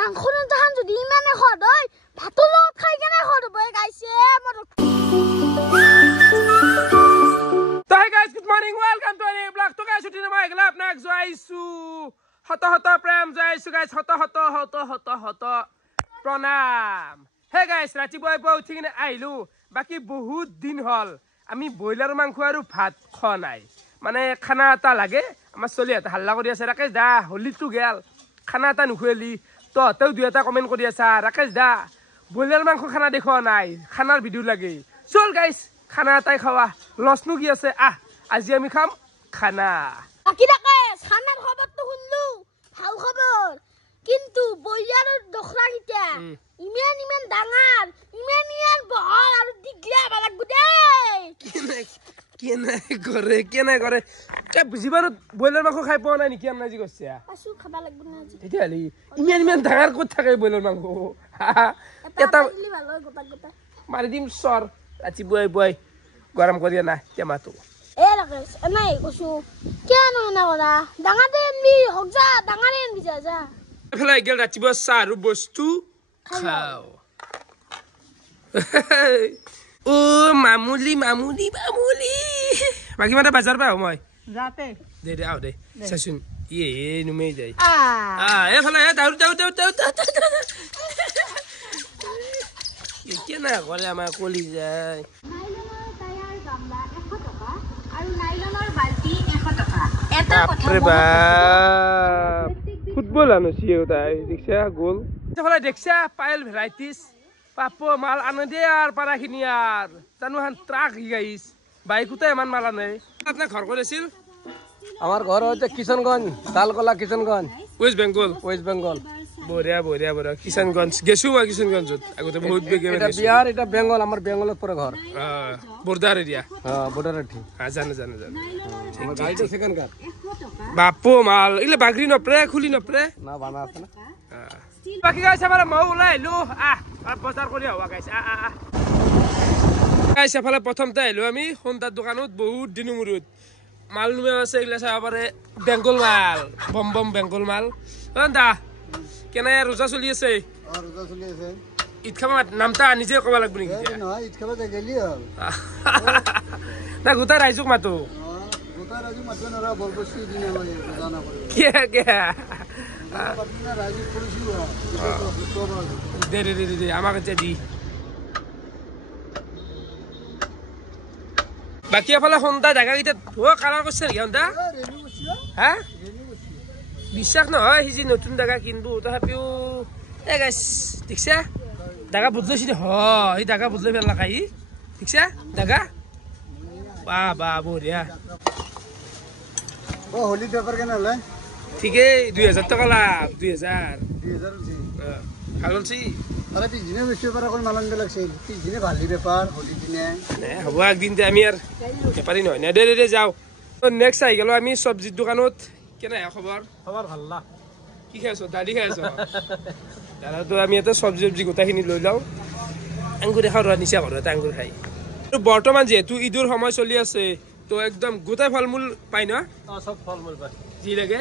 মাংসৰ আঞ্জাখন যদি ইমানে সোৱাদ হয় ভাতৰ লগত খাই কেনে সোৱাদ হ'ব গাইছে মোৰ তো hey guys good morning welcome to any blog তো গাইস উঠিনে মই গলা আপোনাক জয়ছো হত হত প্রেম জয়ছো গাইস হত হত হত হত হত প্ৰণাম হে গাইস ৰাতিপুৱাই পুৱা উঠি কিনে আইলো বাকি বহুত দিন হল আমি বইলাৰ মাংস আৰু ভাত খোৱা নাই মানে খানা এটা লাগে আমাৰ চলিয়াতে হাল্লা কৰি আছে ৰাকেশ দা হলিটো গেল খানা এটা নুখুৱেলি তো তেও দুই এটা কমেন্ট কৰি আছে ৰাকেশ দা বইলাৰ মাংস খানা দেখুৱা নাই খানাৰ ভিডিও লাগে চল গাইস খানা এটাই খাওয়া লসনু কি আছে আজি আমি খাম খানা বাকি রাকেশ খানার খবরটো শুনলু ভাল খবর কিন্তু বইলাৰৰ দখৰা কিটা ইমান ডাঙৰ ইমান বহল আৰু দিগলা লাগব দেই কেনে কৰে কে বুজিবাৰত বইলাৰ মাংস খাই পোৱা নাই নেকি আমনা জি কৈছে আছু খাবা লাগব না আজি তেতিয়া হলি ইমান ডাঙৰ ক'ত থাকে বইলাৰ মাংস এটা ভালো গোটা মাৰি দিম সৰ আজি বই গৰম কৰি না টেমাটো এ ৰাকেশ নাই কৈছো কেনো না কৰা ডাঙৰ দেনবি হক যা ডাঙৰ দেনবি যা এফালে গেল ৰাতিপুৱা চাহ আৰু বস্তু খাও ও মামুলি বাকি মানে বাজাৰ পাও মই যাতে দে আও দে চাচোন নুমেই যায় এফালে দাউ কেনে কৰে আমাৰ কলি যায় ফুটবল আনছি তাই দেখছা গোল দেখছা পায়েল ভেরাইটিস পাপো মাল আনে দে আর পারাখিনি আর জানো হান ট্রাক গাইস বাইকুতে ইমান মাল আনে আপনার ঘর করেছিল আমার ঘর হচ্ছে কিশনগঞ্জ তালকলা কিশনগঞ্জ ওয়েস্ট বেঙ্গল বঢ়িয়া কিশনগঞ্জ গেছো মই কিশনগঞ্জত আগতে বহুত বেগে এটা বিহার এটা বেঙ্গল আমার বেঙ্গলত পরে ঘর বর্ডার এরিয়া বর্ডার ঠিক জানো আমার গাড়িটা সেকেন্ড কার বাপো মাল ইলে বাগরি নপরে খুলি নপরে না বানা আছে না বাকি গাইছে আমার মৌ ওলাইলো বজাৰ কৰি হওয়া গাইছে গাইছে ফালে প্ৰথমতে আহিলো আমি সন্তাৰ দোকানত বহুত দিনৰ মূৰত মাল নুমে আছে এগুলা চাব পাৰে বেঙ্গল মাল বম বেঙ্গল মাল দা কেনে ৰোজা চলি আছে রোজা চলি আছে ঈদ খাবা নামটা নিজে ক'ব লাগব নেকি নহয় ঈদ খাবা গেলি হল না গোটা ৰাইজক মাতো গোটা রাজু মাত্র নরা বলবসি দিনে হয় রোজা না করে কে পাটনা রাজু করেছিল দে আমাক এতিয়া দি বাকি এফালে সন্তা জাগাকেইটাত কালাৰ কৰিছে নেকি সন্তা হা বিশ্বাস নহয় সি যি নতুন জাগা কিনবো তথাপিও গাইছ ঠিকছে জাগা বদলাইছি দে সি জাগা বদলাই পেলা কাই ঠিকছে জাগা বা বঢ়িয়া হোলি পেপার কেন হলে ঠিকেই 2000 টকা লাভ 2000 ভাল হলছি আরে পিছনে বেশি পেপার এখন মালান লাগছে পিছনে ভালি পেপার হোলি দিনে হ'ব একদিন আমি আর বেপারি নহয় না দে যাও নেক্সট আহি গেল আমি সবজির দোকানত কেনে খবৰ ভাল না কি খাইছো দালি খাইছো দাদাতো আমি এটা সবজি গোটাখিনি লৈ লওঁ আঙ্গুৰ খাওঁ নিচা ঘৰত আঙ্গুৰ খাই বৰ্তমান যেহেতু ঈদৰ সময় চলি আছে তো একদম গোটাই ফল মূল পাই ন সব ফল মূল পাই যি লাগে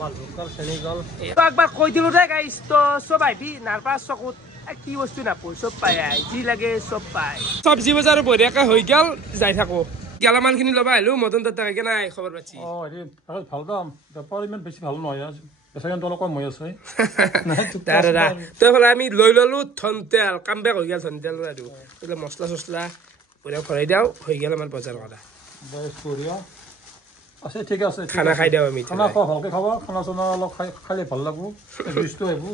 মালভোগ কল চেনি কল একবাৰ কৈ দিলো দে গাইছ তো চব আহিবি নাৰপা চকুত কি বস্তু নাপায় চব পাই যি লাগে চব পায় চবজি বজাৰ বঢ়িয়াকে হৈ গেল যাই থাকো গেলামাল খিনি ল'বা আহিলো মদন দাদা নাই খবৰ পাচ্ছি ভাল দাম বেপাৰ ইমান বেছি ভাল নহয় বেচাকেন অলপ কম হৈ আছে দাদা তই ফালে আমি লৈ ললো ধনতেল কাম বেক হৈ গেল ধনতেল আৰু এইবিলাক মছলা চছলা বঢ়িয়া ভৰাই দিওঁ হৈ গেল আমাৰ বজাৰ কৰা আছে ঠিক আছে খানা খাই দিওঁ আমি খানা খোৱা ভালকে খাবা খানা চানা অলপ খালে ভাল লাগব বস্তু আহিব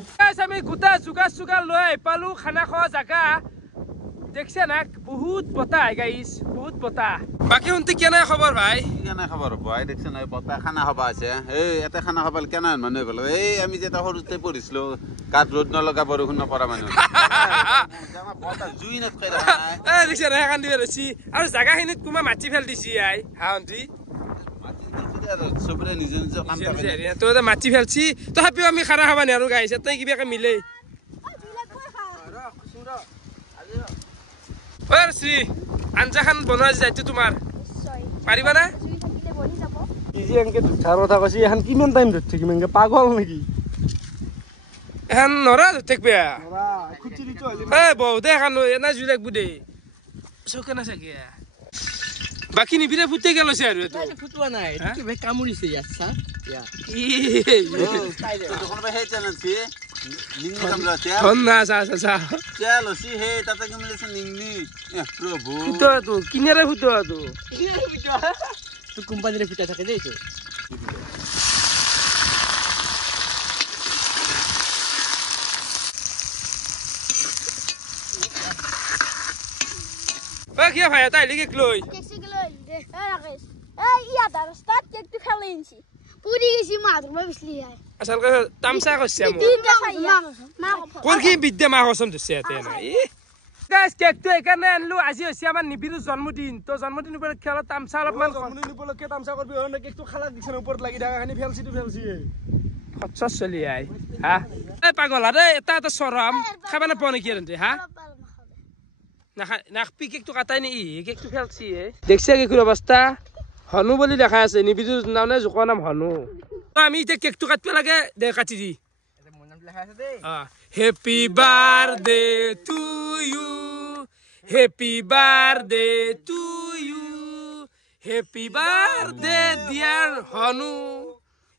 আমি গোটা যোগাৰ লৈ আহি পালো খানা খোৱা জাগা দেখছে না বহুত বতাহ গাইছ বহুত বতাহ বাকি শুনতে কেনে খবৰ ভাই কেনে খবৰ ভাই দেখছে না বতাহ খানা খাবা আছে এই এতে খানা খাবাল কেনে মানুহ গ'ল এই আমি যেটা সৰুতে পঢ়িছিলো কাত ৰ'দ নলগা বৰষুণ নপৰা মানুহ বতাহ জুই নাথাকে এই দেখছে না কান্দি ৰছি আৰু জাগাখিনিত কোমা মাটি ফেল দিছি আই হাউন্দি চবৰে নিজে কাম থাকে তো মাটি ফেলছি তথাপিও আমি খানা খাবা নোৱাৰো গাইছ তই কিবাকে মিলে শ্ৰী আঞ্জাখান বনোৱা যাইতো তোমাৰ পাৰিবা না ইজি এনেকে দুটাৰ কথা কৈছি এখন কিমান টাইম ধৰি থাকিম এনেকে পাগল নেকি এখন নৰা থাকবে বহুতে খানো এনা জুই লাগব দে চৌকে না চাগে বাকি নিবিৰে ফুটে গেল আছে আৰু ফুটোৱা নাই কি ভাই কামুৰিছে আচ্ছা কোনোবাই সেই চেনেল চি নিংনি কামৰা চি না চা চা চা চেলো চি হে তাতে কি মিলেছে নিংনি প্রভু ফুটো তো কিনারে ফুটো তো তো কোম্পানিৰে ফুটা থাকে দেই তো বাকি ভাই তাই লিখে লই কেসি গেল দে রাকেশ এই ইয়াদা স্টার্ট কেকটু ফেলেনছি পুরি গেছি মাদর বিসলি আই আসালকে তামসা করছে আমো তিনটা খাই মা কোন কি বিদ্যা মা হসম দিছে এতে না গাইস কেকটো এখানে আনলো আজি হইছে আমার নিবির জন্মদিন তো জন্মদিন উপরে খেলা তামসা অলপমান জন্মদিন উপলক্ষে তামসা করবি হনে কেকটো খালা দিছন উপর লাগি থাকা খানি ফেলছি খচ্চ চলি আই হা এই পাগল আরে এটা এটা সরম খাবা না পনে কি রে হা না কেকটো কাটাই নি কেকটো ফেলছি দেখছে কি করে অবস্থা হনু বলি দেখা আছে নিবিজু নাম নে জোক নাম হনু তো আমি এটা কেকটো কাটবে লাগে দে কাটি দি মোৰ নাম লেখা আছে দেই happy birthday to you happy birthday to you happy birthday dear Hanu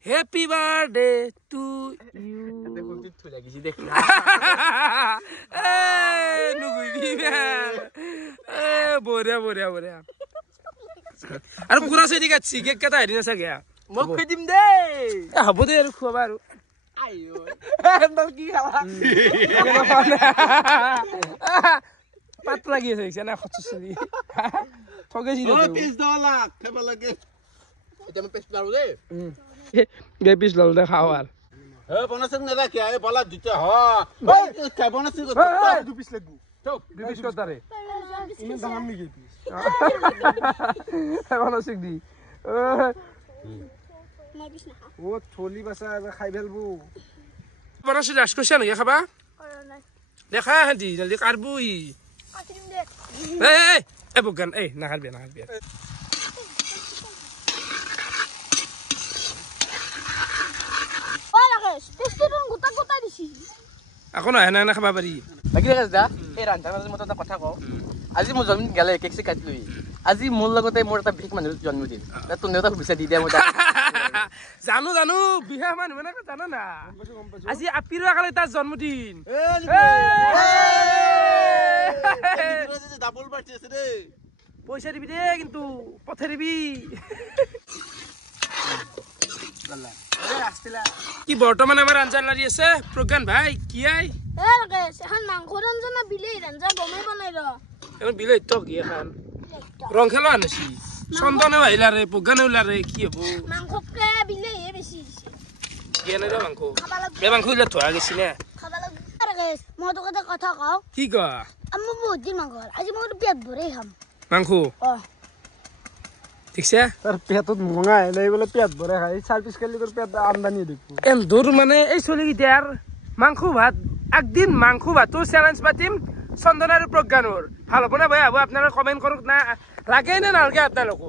happy birthday to you থু লাগিছে দেখ বঢ়িয়া বঢ়িয়া বঢ়িয়া আৰু পুৰা চৈ দিগাচ্ছি কেক কেইটা হেৰি না চাগে মই খুই দিম দেই হ'ব দে আৰু খুৱাবা আৰু আইও এন্দল কি খালা পাত লাগি আছে না খচ্চ চলি ঠগেছি ও পিস ডলা খাবা লাগে এটা মই পেস্ট লাৰু দেই গে পিছ লল দে খাও আর হে বনসং নেদা কি আই বলা দিতে হ ওই কে বনসং কো দু পিস লাগবো বিবিস করতারে ইনি দাম নি পিস ভালো শিখ দি মই বিছ না ও থলি বাসা খাই ফেলবো বনসি দাস কইছে না খাবা কৰা নাই দেখা হাঁদি জলদি কারবুই কাটি দিম দে এই বগান এই না খাবি ও রাকেশ টেস্টটো গোটা দিছি এখন না খাবা পারি বাকি লেখা দা এই ৰান্ধাৰ মাজত মই এটা কথা কওঁ আজি মোৰ জন্মদিন গেলে কেক চেক কাটি লৈ আজি মোৰ লগতে মোৰ এটা বিশেষ মানুহৰ জন্মদিন তোৰ নেতা শুভেচ্ছা দি দিয়া মই জানো বিহা মানুহ মানে জানো না আজি আপিৰ কালে তাৰ জন্মদিন ডাবল পার্টি আছে রে পয়সা দিবি দে কিন্তু পথে দিবি কি বর্তমান আমার আঞ্জান লাগি আছে প্রজ্ঞান ভাই কি আই এ রাকেশ এখন মাংস রাঞ্জনা বিলেই রাঞ্জা গমে বনাই র এখন বিলে তো কি এখন রং খেলা আনছি চন্দনে আহিলা রে প্রজ্ঞানে উলা রে কি হবো মাংসকে বিলেই বেশি কেনে রে মাংস খাবা লাগবে এ মাংস উলা থোৱা গেছি না খাবা লাগবে রাকেশ মই তোকে একটা কথা কও কি ক আমি বহুত দিন মাংস আজি মই পেট ভরে খাম মাংস অ ঠিকছে তার পেটত মঙা এলাই বলে পেট ভরে খাই 4 পিস খালি তোর পেট আমদানি দেখবো এম দূর মানে এই চলি গিটার মাংস ভাত একদিন মাংস ভাত চ্যালেঞ্জ পাতিম চন্দন আৰু প্ৰজ্ঞানৰ ভাল হ'ব না ভাই হ'ব আপনারা কমেন্ট করুক না লাগে না নালগে আপনালোক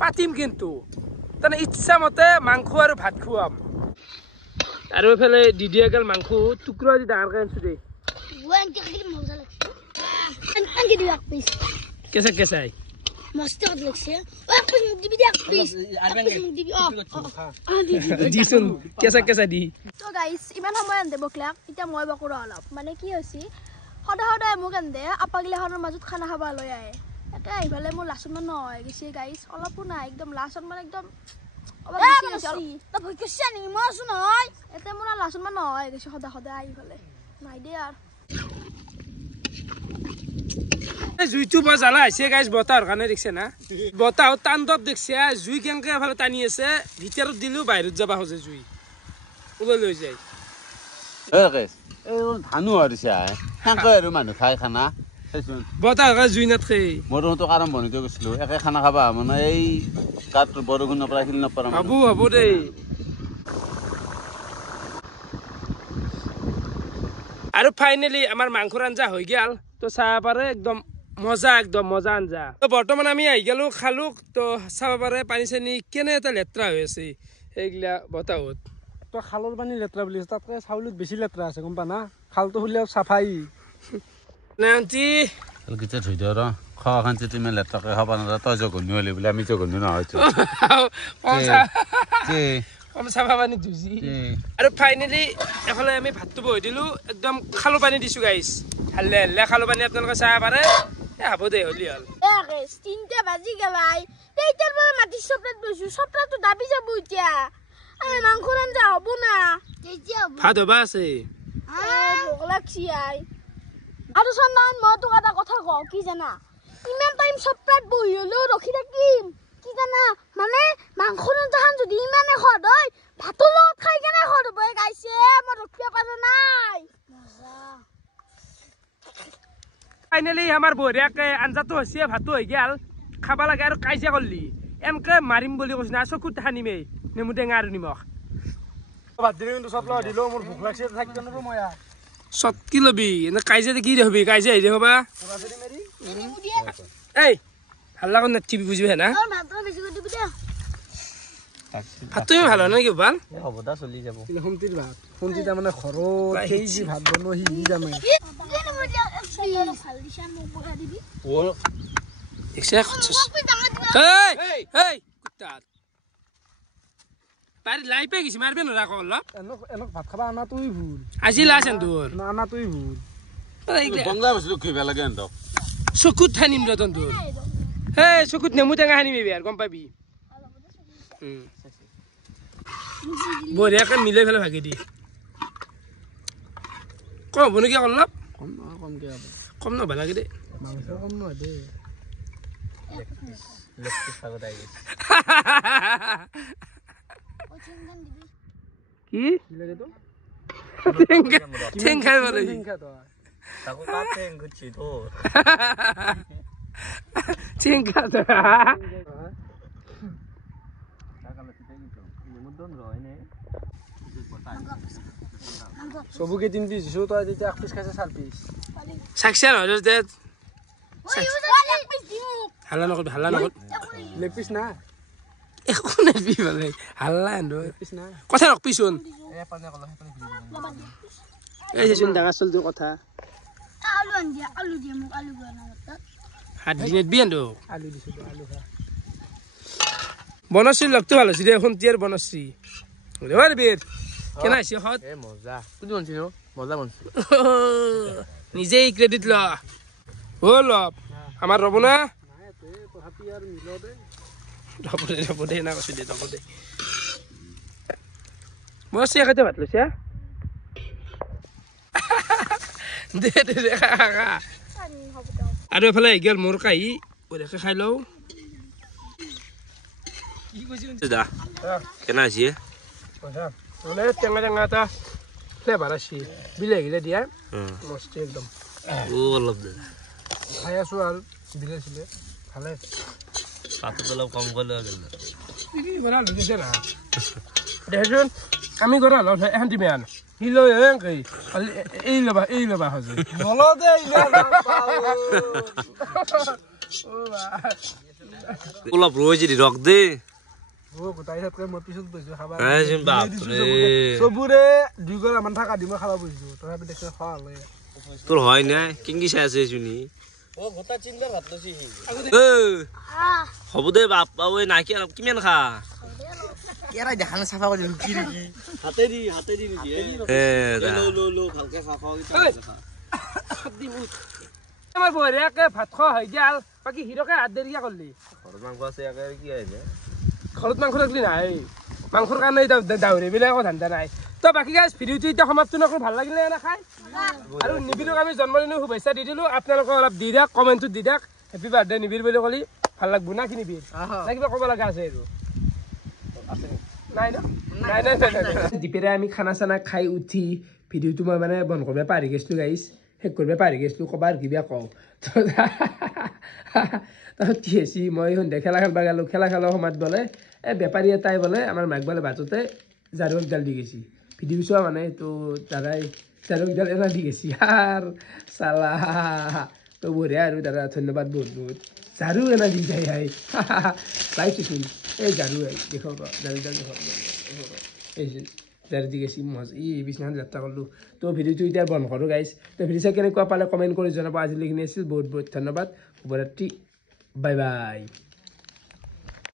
পাতিম কিন্তু তানে ইচ্ছা মতে মাংস আৰু ভাত খুৱাম আৰু এফালে দিদিয়া গেল মাংস টুকৰা দি ডাঙৰকে আনছো দেই ওয়ান টিকি মজা লাগছে আনকি দিও এক পিস কেঁচাই মস্ত লাগছে ও এক পিস মুখ দিবি এক পিস মুখ দিবি দিচোন কেঁচা দি তো গাইস ইমান সময় আনদে বকলাক এতিয়া মই বকৰা অলপ মানে কি হৈছে সদায় মোক আনদে আপাগিলাখনৰ মাজত খানা খাবা লৈ আহে একে আহিফালে মোৰ লাচন মান নহয় গেছে গাইস অলপো নাই একদম লাচন মান একদম এতে মোৰ লাচন মান নহয় গেছে সদায় আহিফালে নাই দে আৰু জুইটো বৰ জ্বালা হৈছে গাইছ বতাহৰ কাৰণে দেখছে না বতাহত তাণ্ডৱ দেখছে জুই কেনেকে এফালে টানি আছে ভিতৰত দিলেও বাহিৰত যাব খোজে জুই ওলাই লৈ যায় কেছ এই ধানো হৰিছে সেনেকৈ আৰু মানুহ খাই খানা চাইচোন বতাহ জুই নাথাকে মই তহঁতক আৰম্ভণিতে গৈছিলো একে খানা খাবা মানে এই গাত বৰষুণৰ পৰা শিল নপৰা হ'ব দেই আৰু ফাইনেলি আমাৰ মাংসৰ আঞ্জা হৈ গেল তো চাব পাৰে একদম মজা আঞ্জা তো বৰ্তমান আমি আহি গেলো খালো তো চাব পাৰে পানী চানী কেনে এটা লেতেৰা হৈ আছে এইগিলা বতাহত তো তই খালৰ পানী লেতেৰা বুলি তাতকৈ চাউলত বেছি লেতেৰা আছে গম পা না খালটো হ'লে চাফাই নান্তি গীতে ধুই দিওঁ ৰ খোৱা খান্তি তুমি লেতেৰাকৈ খাব নাযাওঁ তই জঘন্য হ'লি বোলে আমি জঘন্য নহয়তো কম চাফা পানী ধুইছি আৰু ফাইনেলি এফালে আমি ভাতটো বহি দিলোঁ একদম খালো পানী দিছোঁ গাইছ হালে হালে খালো পানী আপোনালোকে চাব পাৰে হ'ব দে হ'লি হ'ল 3টা বাজি গেলাই তেইটাৰ পৰা মাটি চপৰাত বহিছো চপৰাটো দাবি যাব এতিয়া আমি মাংস আঞ্জা হ'ব না ভাত হ'বা আছে ভোক লাগছি আই আৰু চন্দন মই তোক এটা কথা কওঁ কি জানা ইমান টাইম চপৰাত বহি হ'লেও ৰখি থাকিম কি জানা মানে মাংস আঞ্জাখন যদি ইমানে সোৱাদ হয় ভাতৰ লগত খাই কেনে সোৱাদ হ'ব গাইছে মই ৰখিব পৰা নাই ফাইনেলি আমাৰ বঢ়িয়াকে আঞ্জাটো হৈছে ভাতটো হৈ গেল খাব লাগে আৰু কাজিয়া কৰলি এনকে মাৰিম বুলি কৈছে না চকুত সানিমেই নেমু টেঙা আৰু নিমখ ভাত দিলে কিন্তু চব লগাই দিলেও মোৰ ভোক লাগছে থাকিব নোৱাৰো মই চটকি ল'বি এনে কাজিয়াতে কি হবি কাজিয়া হেৰি হ'বা এই হাল্লা কৰি নাথিবি বুজিবি না ভাতৰ বেছি কৰি দিবি দে ভাতটো ভাল হয় নেকি ভাল হ'ব দা চলি যাব শুনতিৰ ভাত শুনতি তাৰমানে ঘৰত সেই যি ভাত বনোৱা সি জানে লাইপে গেছি মাৰিব নোৱাৰা আকৌ অলপ এনেক ভাত খাবা আনাটোই ভুল আজি লাষ্ট তোৰ আনাটোই ভুল বন্ধা বস্তুটো খুৱাব লাগে সিহঁতক চকুত সানিম ৰতন তোৰ সেই চকুত নেমু টেঙা সানিবি আৰু গম পাবি বঢ়িয়াকে মিলাই পেলাই ভাগি দি কম হ'ব নেকি অলপ কম নহয় কমকৈ হ'ব কম নহ'ব লাগে দেই মাংস কম নহয় দেই কি লাগে তো ঠেং খাই পালে ঠেং খা চবুকে 3 পিচ দিছো তই তেতিয়া 1 পিচ খাইছে 4 পিচ চাকচেন হয় দে হাল্লা নকৰিবি হাল্লা নকৰিবি লেগ পিচ না একো নেবি বোলে হাল্লা এন্দো পিচ না কথা নকবিচোন এই যেচোন ডাঙৰ চলটোৰ কথা আলু দিয়ে মোক আলু বনাব হাত দি নেবি এন্দো আলু দিছো আলু খা বনশ্রীর লগতো ভালো আছে দে তিয়ার বনশ্রী ওরে বের কেন আইছি হত এ মজা কোন বনছি নো মজা বনছি নিজেই ক্রেডিট ল ও লব আমার রব না নাই তে তথাপি আর মিল দে রব দে না কইছি দে রব দে বনশ্রী খাইতে ভাত লৈছে দে দে দে খা আৰু এফালে গেল মোৰ কাহি ওরেকে খাই লও কি কইছি দা কেন আইছি পয়সা মানে টেঙা টেঙা এটা ফ্লেভার আছে বিলাহীলে দিয়া মস্ত একদম ও অলপ দে খাই আছো আর বিলাইছিলে ভালে পাতত অলপ কম গলে গেল কি বড়া লিখে না দেখুন আমি করা লও এখন দিবে আন হিলো এঙ্কই এই লবা হজে বলো দে অলপ ৰৈ যদি ৰখ দে ও গোটাই হাতকে মই পিছত বইছো খাবা আইছিন বাপৰে সবুৰে 2 গৰা মান থাকা দিম খাবা বইছো তথাপি দেখে খা হলে তোৰ হয় না কিংকি চাই আছে শুনি ও গোটা চিন্তাৰ ভাত লছি হ'ব দে বাপ ওই নাকি অলপ কিমান খা কেৰা দেখান সাফা কৰি কি নেকি হাতে দি নেকি এ লো ভালকে খা আমার বড়িয়াকে ভাত খাওয়া হয়ে গেল বাকি হিরোকে হাত দেরিয়া করলি ঘৰত মাংস আছে আগে কি আইছে ঘৰত মাংস রাখলি নাই মাংসর কারণে দাউরি বিলে একো ধান্দা নাই তো বাকি গাইজ ভিডিওটো এতিয়া সমাপ্ত নকৰো ভাল লাগিলে না খাই আৰু নিবিৰক আমি জন্মদিনৰ শুভেচ্ছা দি দিলো আপোনালোকে অলপ দি দিয়ক কমেণ্টত দি দিয়ক হেপী বাৰ্থডে নিবিৰ বুলি ক'লি ভাল লাগব না কি নিবিৰ না কিবা ক'ব লগা আছে আৰু নাই নাই দীপেৰে আমি খানা চানা খাই উঠি ভিডিওটো মই মানে বন্ধ কৰিব পাহৰি গৈছিলোঁ গাইজ শেষ কৰিব পাহৰি গৈছিলোঁ ক'বাৰ কিবা কওঁ তাৰপিছত কি হৈছে মই সন্ধিয়া খেলা খেলবা গ'লোঁ খেলা খেলাৰ সময়ত বোলে এই বেপাৰী এটাই বোলে আমাৰ মাক বোলে বাটতে ঝাৰু একডাল দি গৈছে ভিডিঅ' চোৱা মানে তো দাদাই ঝাৰু একডাল এনা দি গৈছে আৰু চালা তো বঢ়িয়া আৰু দাদা ধন্যবাদ বহুত বহুত ঝাৰু এনা দি যায় আই পাইছোচোন এই ঝাৰু দেখক ঝাৰুডাল দেখক এই যাৰে গেছি মজ বিছনাখন যাত্ৰা কৰিলোঁ তো ভিডিঅ'টো এতিয়া বন্ধ কৰোঁ গাইজ তো ভিডিঅ' চাই কেনেকুৱা পালে কমেণ্ট কৰি জনাব আজিলৈকে আছিল বহুত বহুত ধন্যবাদ শুভৰাত্ৰি বাই বাই